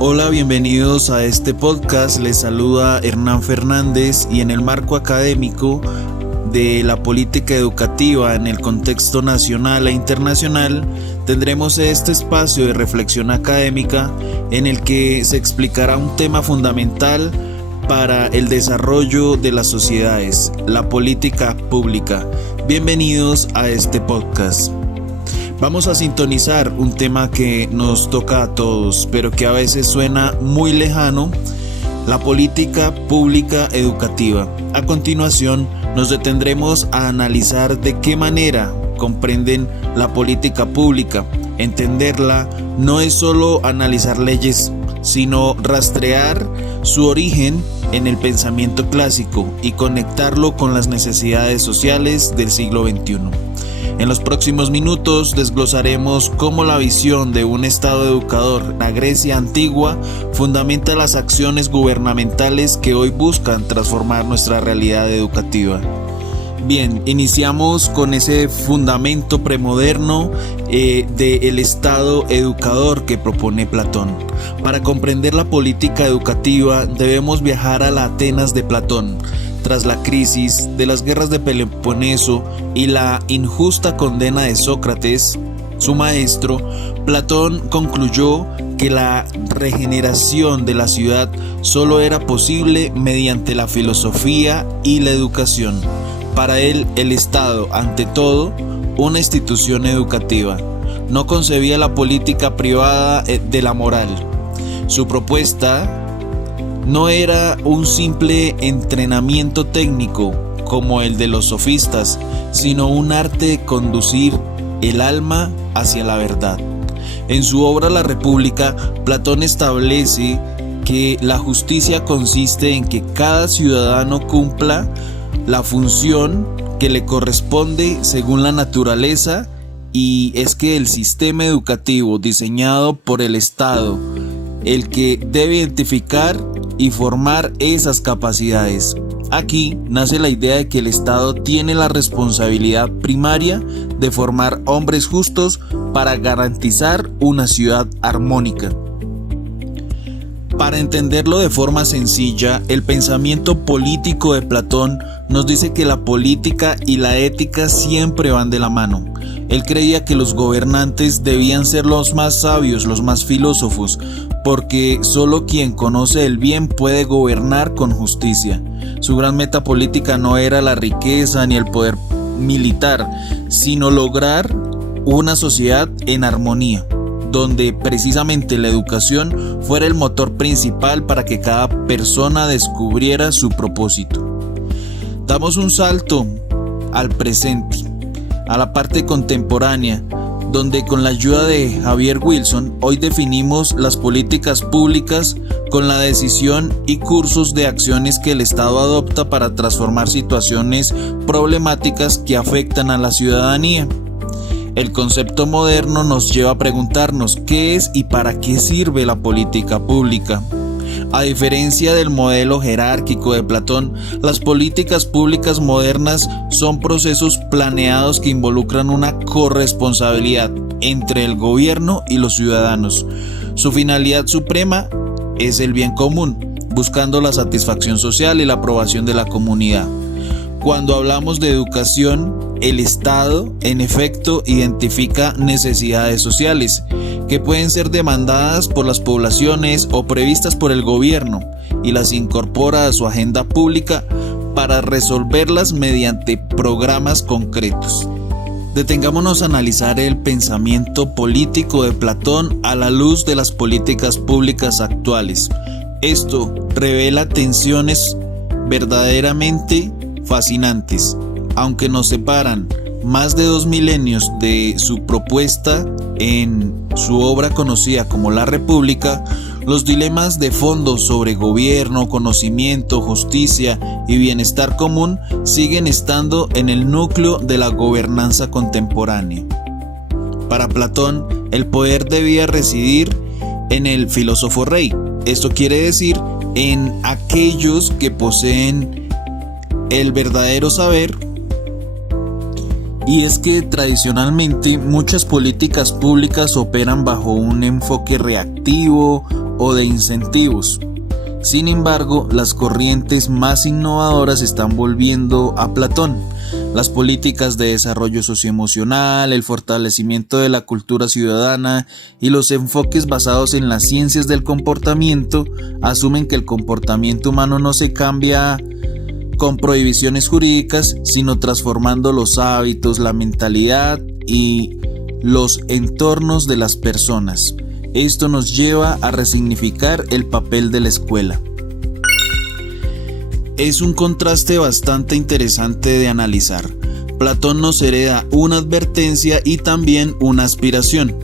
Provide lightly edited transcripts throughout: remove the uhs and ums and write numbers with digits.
Hola, bienvenidos a este podcast. Les saluda Hernán Fernández y en el marco académico de la política educativa en el contexto nacional e internacional tendremos este espacio de reflexión académica en el que se explicará un tema fundamental para el desarrollo de las sociedades, la política pública. Bienvenidos a este podcast. Vamos a sintonizar un tema que nos toca a todos, pero que a veces suena muy lejano: la política pública educativa. A continuación, nos detendremos a analizar de qué manera comprenden la política pública. Entenderla no es solo analizar leyes, sino rastrear su origen en el pensamiento clásico y conectarlo con las necesidades sociales del siglo XXI. En los próximos minutos desglosaremos cómo la visión de un Estado educador, la Grecia antigua, fundamenta las acciones gubernamentales que hoy buscan transformar nuestra realidad educativa. Bien, iniciamos con ese fundamento premoderno del Estado educador que propone Platón. Para comprender la política educativa debemos viajar a la Atenas de Platón. Tras la crisis de las guerras de Peloponeso y la injusta condena de Sócrates, su maestro, Platón concluyó que la regeneración de la ciudad solo era posible mediante la filosofía y la educación. Para él, el Estado, ante todo, una institución educativa, no concebía la política privada de la moral. Su propuesta no era un simple entrenamiento técnico como el de los sofistas, sino un arte de conducir el alma hacia la verdad. En su obra La República, Platón establece que la justicia consiste en que cada ciudadano cumpla la función que le corresponde según la naturaleza, y es que el sistema educativo diseñado por el Estado, el que debe identificar y formar esas capacidades. Aquí nace la idea de que el Estado tiene la responsabilidad primaria de formar hombres justos para garantizar una ciudad armónica. Para entenderlo de forma sencilla, el pensamiento político de Platón nos dice que la política y la ética siempre van de la mano. Él creía que los gobernantes debían ser los más sabios, los más filósofos, porque solo quien conoce el bien puede gobernar con justicia. Su gran meta política no era la riqueza ni el poder militar, sino lograr una sociedad en armonía, donde precisamente la educación fuera el motor principal para que cada persona descubriera su propósito. Damos un salto al presente, a la parte contemporánea, donde con la ayuda de Javier Wilson hoy definimos las políticas públicas con la decisión y cursos de acciones que el Estado adopta para transformar situaciones problemáticas que afectan a la ciudadanía. El concepto moderno nos lleva a preguntarnos qué es y para qué sirve la política pública. A diferencia del modelo jerárquico de Platón, las políticas públicas modernas son procesos planeados que involucran una corresponsabilidad entre el gobierno y los ciudadanos. Su finalidad suprema es el bien común, buscando la satisfacción social y la aprobación de la comunidad. Cuando hablamos de educación, el Estado, en efecto, identifica necesidades sociales que pueden ser demandadas por las poblaciones o previstas por el gobierno y las incorpora a su agenda pública para resolverlas mediante programas concretos. Detengámonos a analizar el pensamiento político de Platón a la luz de las políticas públicas actuales. Esto revela tensiones verdaderamente fascinantes. Aunque nos separan más de 2 milenios de su propuesta en su obra conocida como La República, los dilemas de fondo sobre gobierno, conocimiento, justicia y bienestar común siguen estando en el núcleo de la gobernanza contemporánea. Para Platón, el poder debía residir en el filósofo rey. Esto quiere decir en aquellos que poseen el verdadero saber. Y es que tradicionalmente muchas políticas públicas operan bajo un enfoque reactivo o de incentivos. Sin embargo, las corrientes más innovadoras están volviendo a Platón. Las políticas de desarrollo socioemocional, el fortalecimiento de la cultura ciudadana y los enfoques basados en las ciencias del comportamiento asumen que el comportamiento humano no se cambia con prohibiciones jurídicas, sino transformando los hábitos, la mentalidad y los entornos de las personas. Esto nos lleva a resignificar el papel de la escuela. Es un contraste bastante interesante de analizar. Platón nos hereda una advertencia y también una aspiración.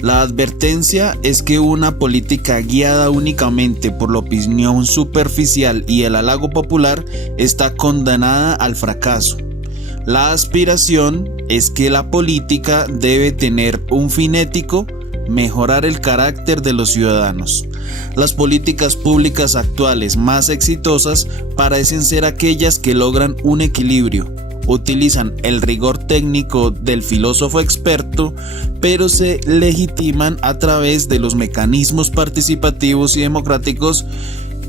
La advertencia es que una política guiada únicamente por la opinión superficial y el halago popular está condenada al fracaso. La aspiración es que la política debe tener un fin ético, mejorar el carácter de los ciudadanos. Las políticas públicas actuales más exitosas parecen ser aquellas que logran un equilibrio. Utilizan el rigor técnico del filósofo experto, pero se legitiman a través de los mecanismos participativos y democráticos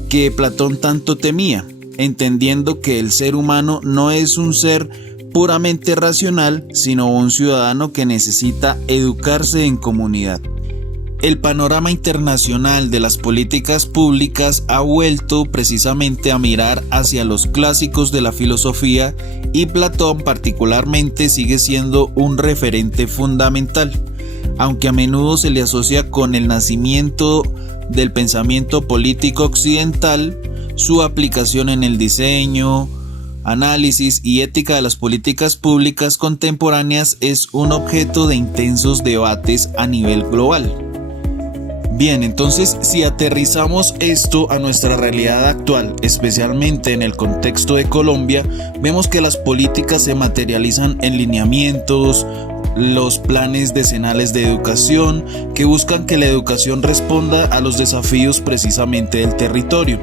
que Platón tanto temía, entendiendo que el ser humano no es un ser puramente racional, sino un ciudadano que necesita educarse en comunidad. El panorama internacional de las políticas públicas ha vuelto precisamente a mirar hacia los clásicos de la filosofía y Platón particularmente sigue siendo un referente fundamental, aunque a menudo se le asocia con el nacimiento del pensamiento político occidental. Su aplicación en el diseño, análisis y ética de las políticas públicas contemporáneas es un objeto de intensos debates a nivel global. Bien, entonces si aterrizamos esto a nuestra realidad actual, especialmente en el contexto de Colombia, vemos que las políticas se materializan en lineamientos, los planes decenales de educación que buscan que la educación responda a los desafíos precisamente del territorio.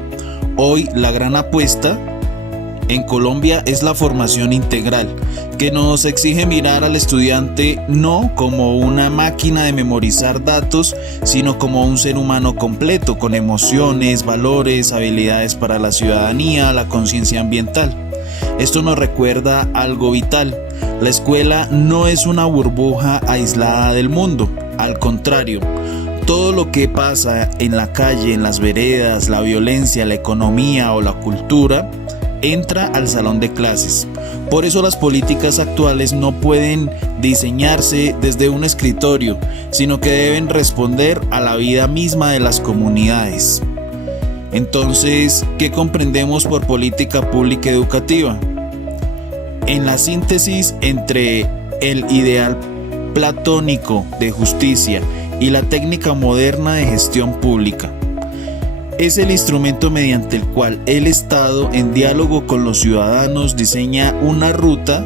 Hoy la gran apuesta en Colombia es la formación integral, que nos exige mirar al estudiante no como una máquina de memorizar datos, sino como un ser humano completo, con emociones, valores, habilidades para la ciudadanía, la conciencia ambiental. Esto nos recuerda algo vital. La escuela no es una burbuja aislada del mundo, al contrario. Todo lo que pasa en la calle, en las veredas, la violencia, la economía o la cultura, entra al salón de clases. Por eso las políticas actuales no pueden diseñarse desde un escritorio, sino que deben responder a la vida misma de las comunidades. Entonces, ¿qué comprendemos por política pública educativa? En la síntesis entre el ideal platónico de justicia y la técnica moderna de gestión pública. Es el instrumento mediante el cual el Estado, en diálogo con los ciudadanos, diseña una ruta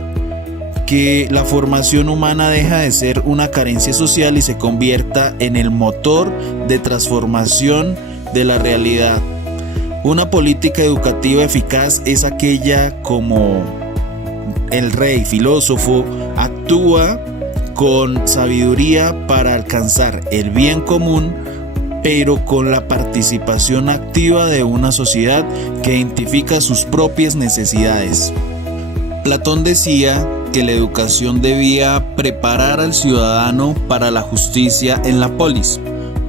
que la formación humana deja de ser una carencia social y se convierta en el motor de transformación de la realidad. Una política educativa eficaz es aquella como el rey filósofo actúa con sabiduría para alcanzar el bien común, pero con la participación activa de una sociedad que identifica sus propias necesidades. Platón decía que la educación debía preparar al ciudadano para la justicia en la polis.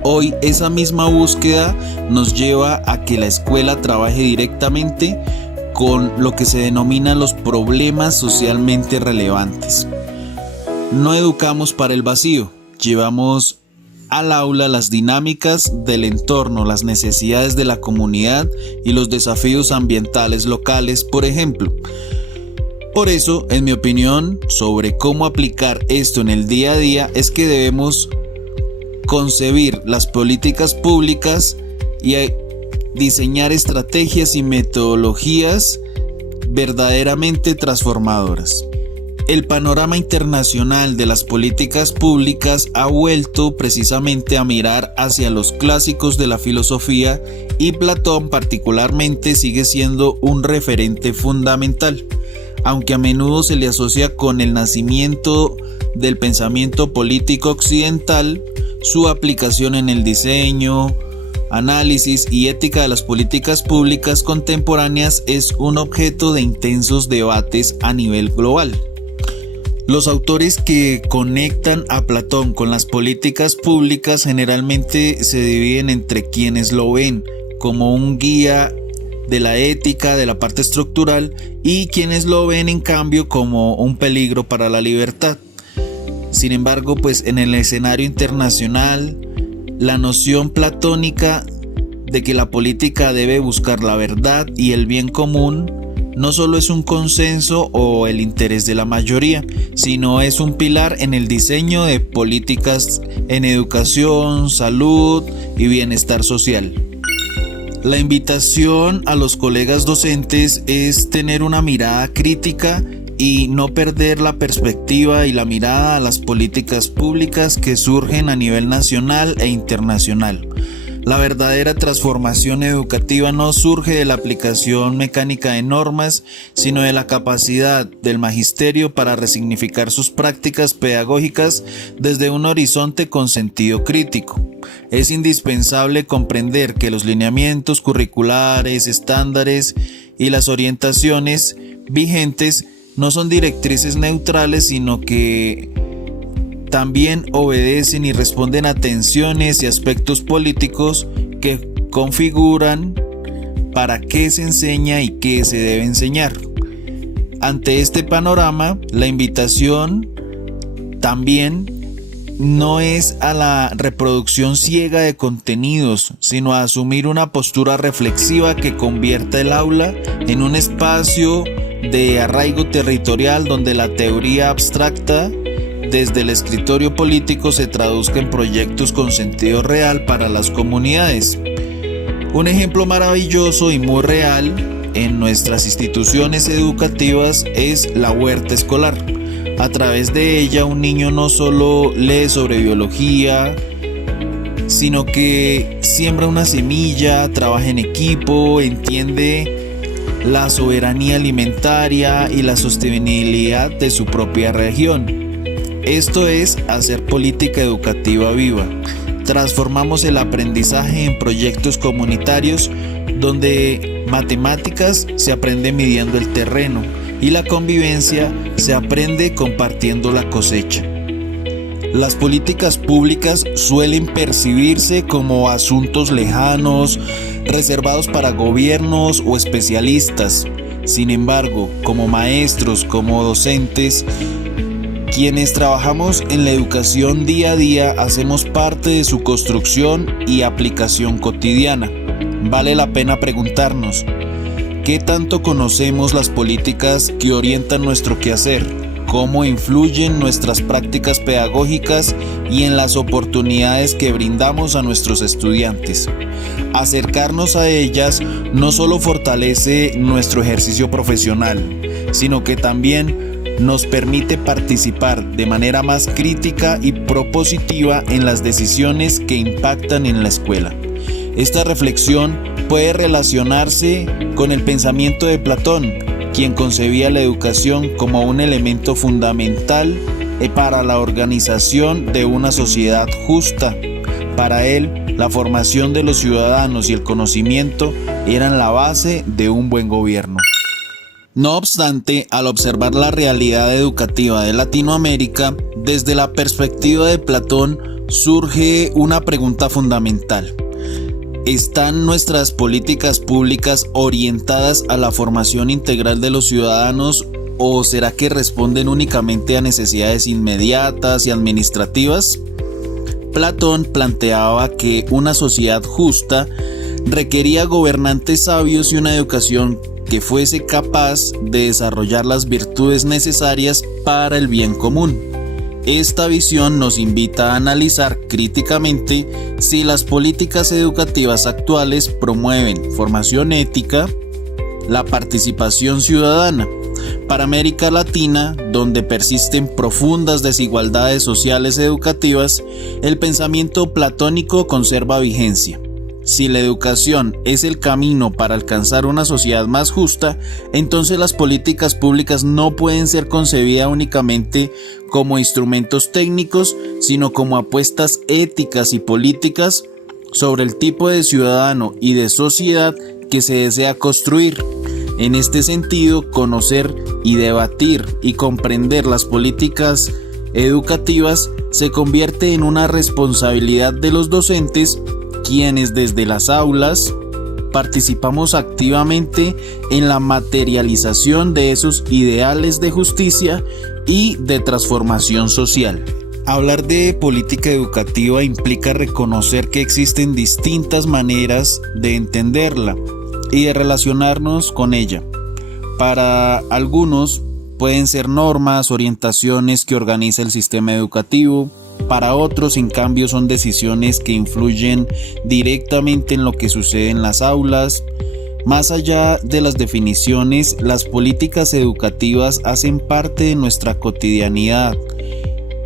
Hoy esa misma búsqueda nos lleva a que la escuela trabaje directamente con lo que se denominan los problemas socialmente relevantes. No educamos para el vacío, llevamos al aula las dinámicas del entorno, las necesidades de la comunidad y los desafíos ambientales locales, por ejemplo. Por eso, en mi opinión, sobre cómo aplicar esto en el día a día, es que debemos concebir las políticas públicas y diseñar estrategias y metodologías verdaderamente transformadoras. El panorama internacional de las políticas públicas ha vuelto precisamente a mirar hacia los clásicos de la filosofía y Platón particularmente sigue siendo un referente fundamental, aunque a menudo se le asocia con el nacimiento del pensamiento político occidental. Su aplicación en el diseño, análisis y ética de las políticas públicas contemporáneas es un objeto de intensos debates a nivel global. Los autores que conectan a Platón con las políticas públicas generalmente se dividen entre quienes lo ven como un guía de la ética, de la parte estructural, y quienes lo ven en cambio como un peligro para la libertad. Sin embargo, pues en el escenario internacional, la noción platónica de que la política debe buscar la verdad y el bien común no solo es un consenso o el interés de la mayoría, sino es un pilar en el diseño de políticas en educación, salud y bienestar social. La invitación a los colegas docentes es tener una mirada crítica y no perder la perspectiva y la mirada a las políticas públicas que surgen a nivel nacional e internacional. La verdadera transformación educativa no surge de la aplicación mecánica de normas, sino de la capacidad del magisterio para resignificar sus prácticas pedagógicas desde un horizonte con sentido crítico. Es indispensable comprender que los lineamientos curriculares, estándares y las orientaciones vigentes no son directrices neutrales, sino que también obedecen y responden a tensiones y aspectos políticos que configuran para qué se enseña y qué se debe enseñar. Ante este panorama, la invitación también no es a la reproducción ciega de contenidos, sino a asumir una postura reflexiva que convierta el aula en un espacio de arraigo territorial donde la teoría abstracta desde el escritorio político se traduzca en proyectos con sentido real para las comunidades. Un ejemplo maravilloso y muy real en nuestras instituciones educativas es la huerta escolar. A través de ella un niño no solo lee sobre biología, sino que siembra una semilla, trabaja en equipo, entiende la soberanía alimentaria y la sostenibilidad de su propia región. Esto es hacer política educativa viva. Transformamos el aprendizaje en proyectos comunitarios donde matemáticas se aprende midiendo el terreno y la convivencia se aprende compartiendo la cosecha. Las políticas públicas suelen percibirse como asuntos lejanos, reservados para gobiernos o especialistas. Sin embargo, como maestros, como docentes, quienes trabajamos en la educación día a día, hacemos parte de su construcción y aplicación cotidiana. Vale la pena preguntarnos, ¿qué tanto conocemos las políticas que orientan nuestro quehacer? ¿Cómo influyen nuestras prácticas pedagógicas y en las oportunidades que brindamos a nuestros estudiantes? Acercarnos a ellas no solo fortalece nuestro ejercicio profesional, sino que también nos permite participar de manera más crítica y propositiva en las decisiones que impactan en la escuela. Esta reflexión puede relacionarse con el pensamiento de Platón, quien concebía la educación como un elemento fundamental para la organización de una sociedad justa. Para él, la formación de los ciudadanos y el conocimiento eran la base de un buen gobierno. No obstante, al observar la realidad educativa de Latinoamérica, desde la perspectiva de Platón surge una pregunta fundamental. ¿Están nuestras políticas públicas orientadas a la formación integral de los ciudadanos o será que responden únicamente a necesidades inmediatas y administrativas? Platón planteaba que una sociedad justa requería gobernantes sabios y una educación que fuese capaz de desarrollar las virtudes necesarias para el bien común. Esta visión nos invita a analizar críticamente si las políticas educativas actuales promueven formación ética, la participación ciudadana. Para América Latina, donde persisten profundas desigualdades sociales educativas, el pensamiento platónico conserva vigencia. Si la educación es el camino para alcanzar una sociedad más justa, entonces las políticas públicas no pueden ser concebidas únicamente como instrumentos técnicos, sino como apuestas éticas y políticas sobre el tipo de ciudadano y de sociedad que se desea construir. En este sentido, conocer y debatir y comprender las políticas educativas se convierte en una responsabilidad de los docentes, quienes desde las aulas participamos activamente en la materialización de esos ideales de justicia y de transformación social. Hablar de política educativa implica reconocer que existen distintas maneras de entenderla y de relacionarnos con ella. Para algunos pueden ser normas, orientaciones que organiza el sistema educativo. Para otros, en cambio, son decisiones que influyen directamente en lo que sucede en las aulas. Más allá de las definiciones, las políticas educativas hacen parte de nuestra cotidianidad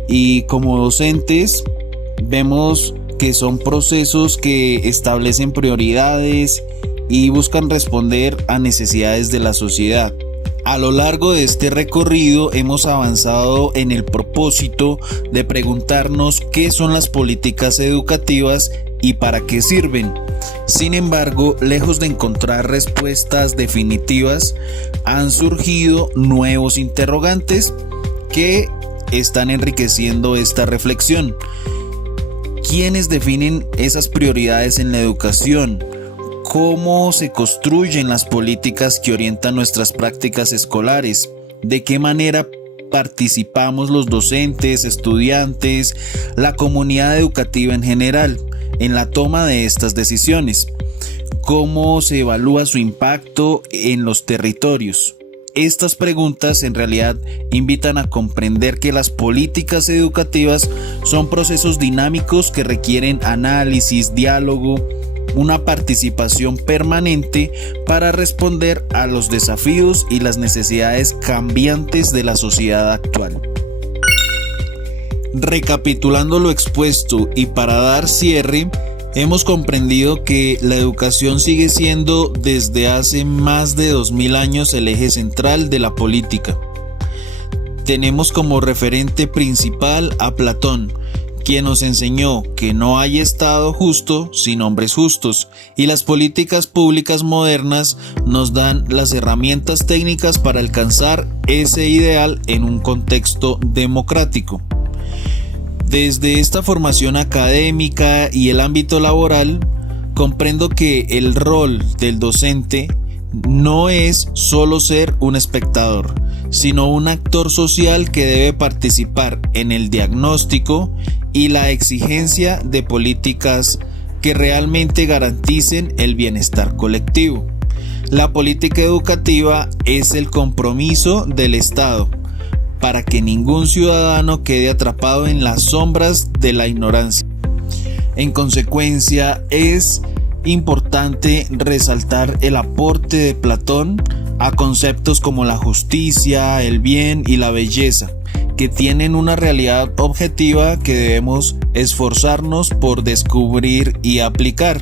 y como docentes vemos que son procesos que establecen prioridades y buscan responder a necesidades de la sociedad. A lo largo de este recorrido hemos avanzado en el propósito de preguntarnos qué son las políticas educativas y para qué sirven. Sin embargo, lejos de encontrar respuestas definitivas, han surgido nuevos interrogantes que están enriqueciendo esta reflexión. ¿Quiénes definen esas prioridades en la educación? ¿Cómo se construyen las políticas que orientan nuestras prácticas escolares? ¿De qué manera participamos los docentes, estudiantes, la comunidad educativa en general en la toma de estas decisiones? ¿Cómo se evalúa su impacto en los territorios? Estas preguntas en realidad invitan a comprender que las políticas educativas son procesos dinámicos que requieren análisis, diálogo, una participación permanente para responder a los desafíos y las necesidades cambiantes de la sociedad actual. Recapitulando lo expuesto y para dar cierre, hemos comprendido que la educación sigue siendo desde hace más de 2000 años el eje central de la política. Tenemos como referente principal a Platón, quien nos enseñó que no hay Estado justo sin hombres justos, y las políticas públicas modernas nos dan las herramientas técnicas para alcanzar ese ideal en un contexto democrático. Desde esta formación académica y el ámbito laboral, comprendo que el rol del docente no es solo ser un espectador, sino un actor social que debe participar en el diagnóstico y la exigencia de políticas que realmente garanticen el bienestar colectivo. La política educativa es el compromiso del Estado para que ningún ciudadano quede atrapado en las sombras de la ignorancia. En consecuencia, es importante resaltar el aporte de Platón a conceptos como la justicia, el bien y la belleza, que tienen una realidad objetiva que debemos esforzarnos por descubrir y aplicar.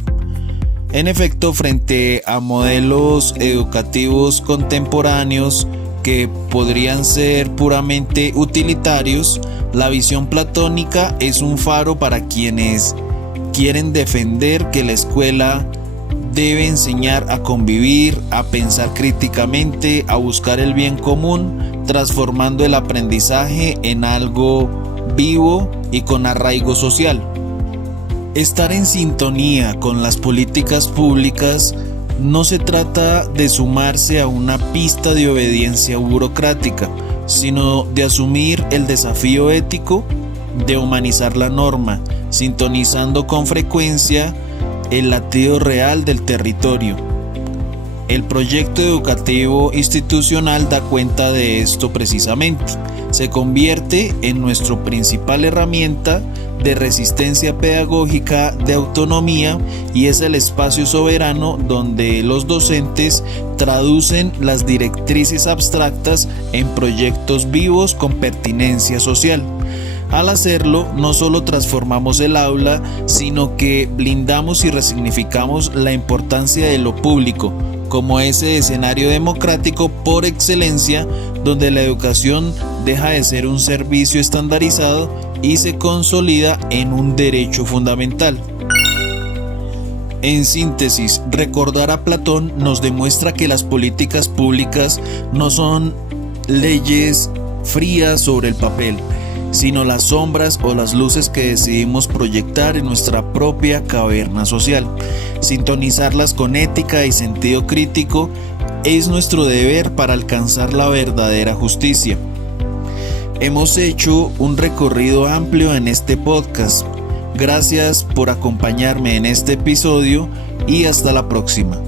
En efecto, frente a modelos educativos contemporáneos que podrían ser puramente utilitarios, la visión platónica es un faro para quienes quieren defender que la escuela debe enseñar a convivir, a pensar críticamente, a buscar el bien común, transformando el aprendizaje en algo vivo y con arraigo social. Estar en sintonía con las políticas públicas no se trata de sumarse a una pista de obediencia burocrática, sino de asumir el desafío ético de humanizar la norma, sintonizando con frecuencia el latido real del territorio. El proyecto educativo institucional da cuenta de esto precisamente. Se convierte en nuestra principal herramienta de resistencia pedagógica, de autonomía, y es el espacio soberano donde los docentes traducen las directrices abstractas en proyectos vivos con pertinencia social. Al hacerlo, no solo transformamos el aula, sino que blindamos y resignificamos la importancia de lo público como ese escenario democrático por excelencia, donde la educación deja de ser un servicio estandarizado y se consolida en un derecho fundamental. En síntesis, recordar a Platón nos demuestra que las políticas públicas no son leyes frías sobre el papel, sino las sombras o las luces que decidimos proyectar en nuestra propia caverna social. Sintonizarlas con ética y sentido crítico es nuestro deber para alcanzar la verdadera justicia. Hemos hecho un recorrido amplio en este podcast. Gracias por acompañarme en este episodio y hasta la próxima.